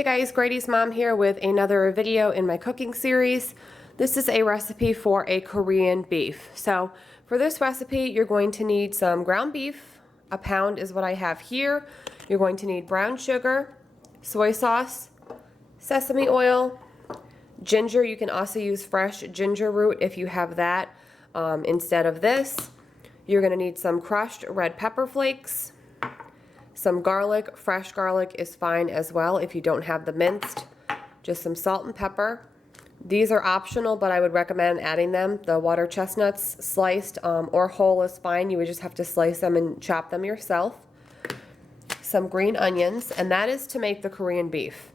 Hey guys, Grady's mom here with another video in my cooking series. This is a recipe for a Korean beef. So for this recipe, you're going to need some ground beef. A pound is what I have here. You're going to need brown sugar, soy sauce, sesame oil, ginger. You can also use fresh ginger root if you have that instead of this. You're going to need some crushed red pepper flakes, some garlic. Fresh garlic is fine as well if you don't have the minced. Just some salt and pepper. These are optional, but I would recommend adding them. The water chestnuts sliced or whole is fine. You would just have to slice them and chop them yourself. Some green onions, and that is to make the Korean beef.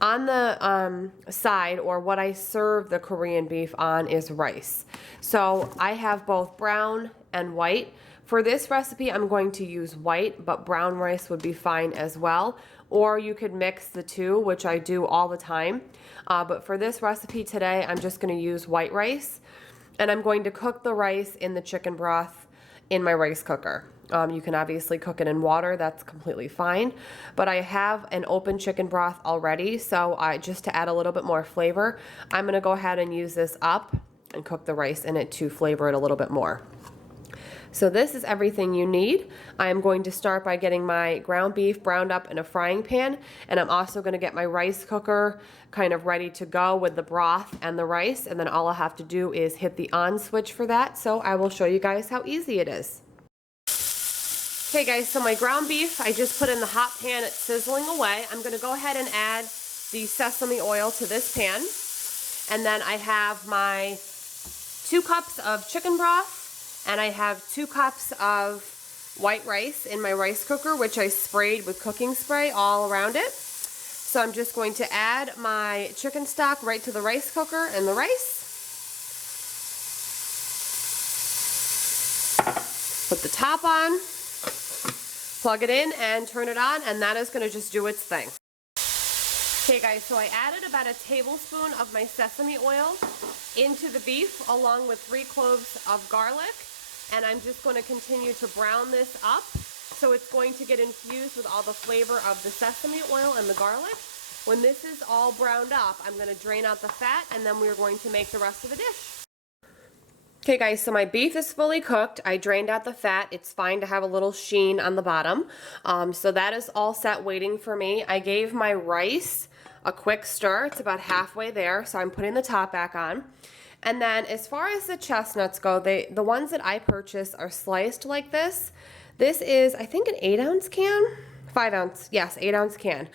On the side, or what I serve the Korean beef on, is rice. So I have both brown and white. For this recipe, I'm going to use white, but brown rice would be fine as well. Or you could mix the two, which I do all the time. But for this recipe today, I'm just going to use white rice. And I'm going to cook the rice in the chicken broth in my rice cooker. You can obviously cook it in water, that's completely fine. But I have an open chicken broth already, so just to add a little bit more flavor, I'm going to go ahead and use this up and cook the rice in it to flavor it a little bit more. So this is everything you need. I'm going to start by getting my ground beef browned up in a frying pan, and I'm also going to get my rice cooker kind of ready to go with the broth and the rice, and then all I have to do is hit the on switch for that. So I will show you guys how easy it is. Okay guys, so my ground beef, I just put in the hot pan, it's sizzling away. I'm going to go ahead and add the sesame oil to this pan, and then I have my 2 cups of chicken broth, and I have 2 cups of white rice in my rice cooker, which I sprayed with cooking spray all around it. So I'm just going to add my chicken stock right to the rice cooker and the rice. Put the top on, plug it in and turn it on, and that is going to just do its thing. Okay guys, so I added about a tablespoon of my sesame oil into the beef along with 3 cloves of garlic. And I'm just going to continue to brown this up so it's going to get infused with all the flavor of the sesame oil and the garlic. When this is all browned up, I'm going to drain out the fat, and then we're going to make the rest of the dish. Okay guys, so my beef is fully cooked. I drained out the fat. It's fine to have a little sheen on the bottom. So that is all set waiting for me. I gave my rice a quick stir. It's about halfway there, so I'm putting the top back on. And then as far as the chestnuts go, the ones that I purchase are sliced like this. This is, I think, an 8-ounce can? 5-ounce, yes, 8-ounce can.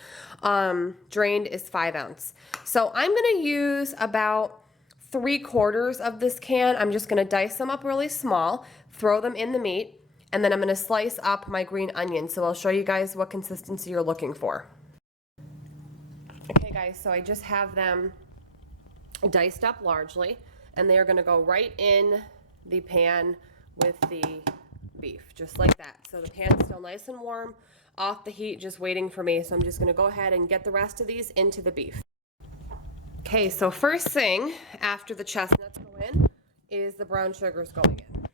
Drained is 5-ounce. So I'm going to use about 3/4 of this can. I'm just going to dice them up really small, throw them in the meat, and then I'm going to slice up my green onion. So I'll show you guys what consistency you're looking for. Okay guys, so I just have them diced up largely, and they are going to go right in the pan with the beef, just like that. So the pan's still nice and warm, off the heat, just waiting for me. So I'm just going to go ahead and get the rest of these into the beef. Okay, so first thing after the chestnuts go in is the brown sugars going in.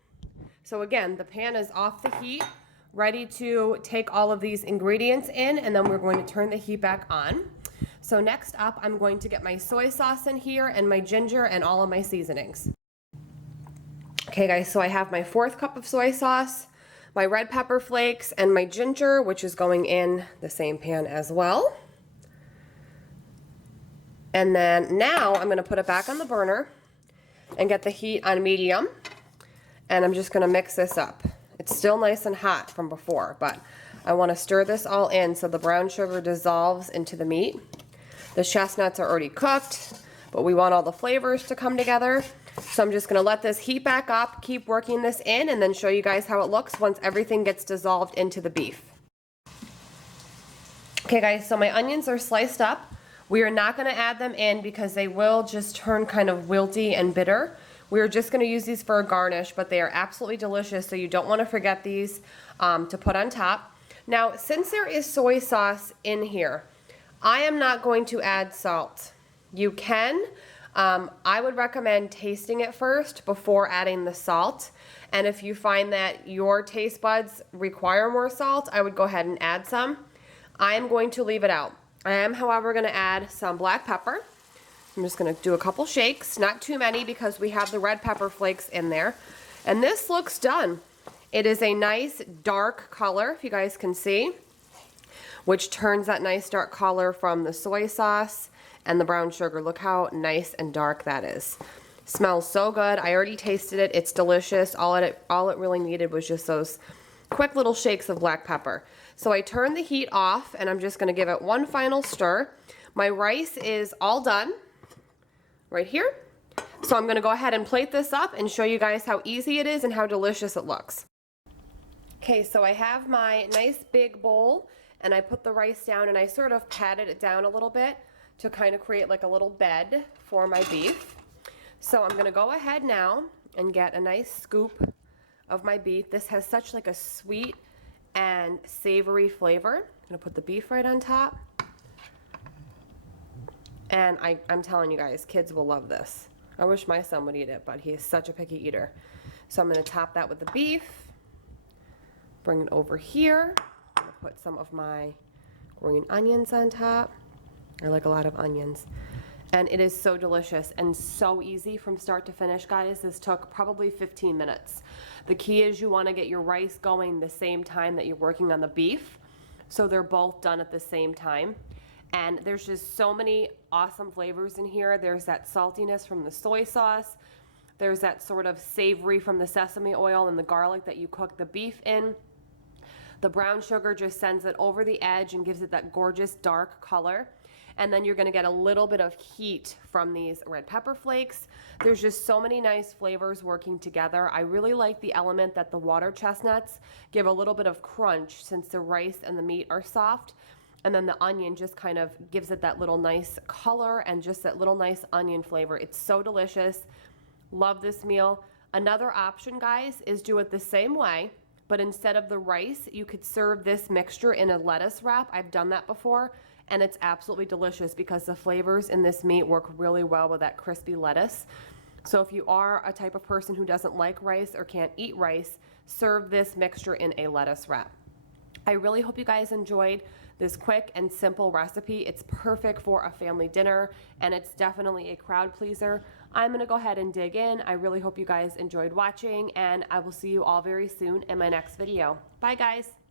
So again, the pan is off the heat, ready to take all of these ingredients in, and then we're going to turn the heat back on. So next up, I'm going to get my soy sauce in here and my ginger and all of my seasonings. Okay guys, so I have my 4th cup of soy sauce, my red pepper flakes, and my ginger, which is going in the same pan as well. And then now I'm going to put it back on the burner and get the heat on medium. And I'm just going to mix this up. It's still nice and hot from before, but I want to stir this all in so the brown sugar dissolves into the meat. The chestnuts are already cooked, but we want all the flavors to come together. So I'm just going to let this heat back up, keep working this in, and then show you guys how it looks once everything gets dissolved into the beef. Okay guys, so my onions are sliced up. We are not going to add them in because they will just turn kind of wilty and bitter. We're just going to use these for a garnish, but they are absolutely delicious, so you don't want to forget these to put on top. Now, since there is soy sauce in here, I am not going to add salt. You can. I would recommend tasting it first before adding the salt. And if you find that your taste buds require more salt, I would go ahead and add some. I am going to leave it out. I am, however, going to add some black pepper. I'm just going to do a couple shakes, not too many because we have the red pepper flakes in there. And this looks done. It is a nice dark color, if you guys can see, which turns that nice dark color from the soy sauce and the brown sugar. Look how nice and dark that is. Smells so good. I already tasted it. It's delicious. All it really needed was just those quick little shakes of black pepper. So I turned the heat off and I'm just going to give it one final stir. My rice is all done right here. So I'm going to go ahead and plate this up and show you guys how easy it is and how delicious it looks. Okay, so I have my nice big bowl and I put the rice down and I sort of patted it down a little bit to kind of create like a little bed for my beef. So I'm going to go ahead now and get a nice scoop of my beef. This has such like a sweet and savory flavor. I'm going to put the beef right on top. And I'm telling you guys, kids will love this. I wish my son would eat it, but he is such a picky eater. So I'm going to top that with the beef. Bring it over here. I'm going to put some of my green onions on top. I like a lot of onions. And it is so delicious and so easy from start to finish, guys. This took probably 15 minutes. The key is you want to get your rice going the same time that you're working on the beef, so they're both done at the same time. And there's just so many awesome flavors in here. There's that saltiness from the soy sauce. There's that sort of savory from the sesame oil and the garlic that you cook the beef in. The brown sugar just sends it over the edge and gives it that gorgeous dark color. And then you're going to get a little bit of heat from these red pepper flakes. There's just so many nice flavors working together. I really like the element that the water chestnuts give a little bit of crunch since the rice and the meat are soft. And then the onion just kind of gives it that little nice color and just that little nice onion flavor. It's so delicious. Love this meal. Another option, guys, is do it the same way, but instead of the rice, you could serve this mixture in a lettuce wrap. I've done that before, and it's absolutely delicious because the flavors in this meat work really well with that crispy lettuce. So if you are a type of person who doesn't like rice or can't eat rice, serve this mixture in a lettuce wrap. I really hope you guys enjoyed this quick and simple recipe. It's perfect for a family dinner, and it's definitely a crowd pleaser. I'm gonna go ahead and dig in. I really hope you guys enjoyed watching, and I will see you all very soon in my next video. Bye, guys.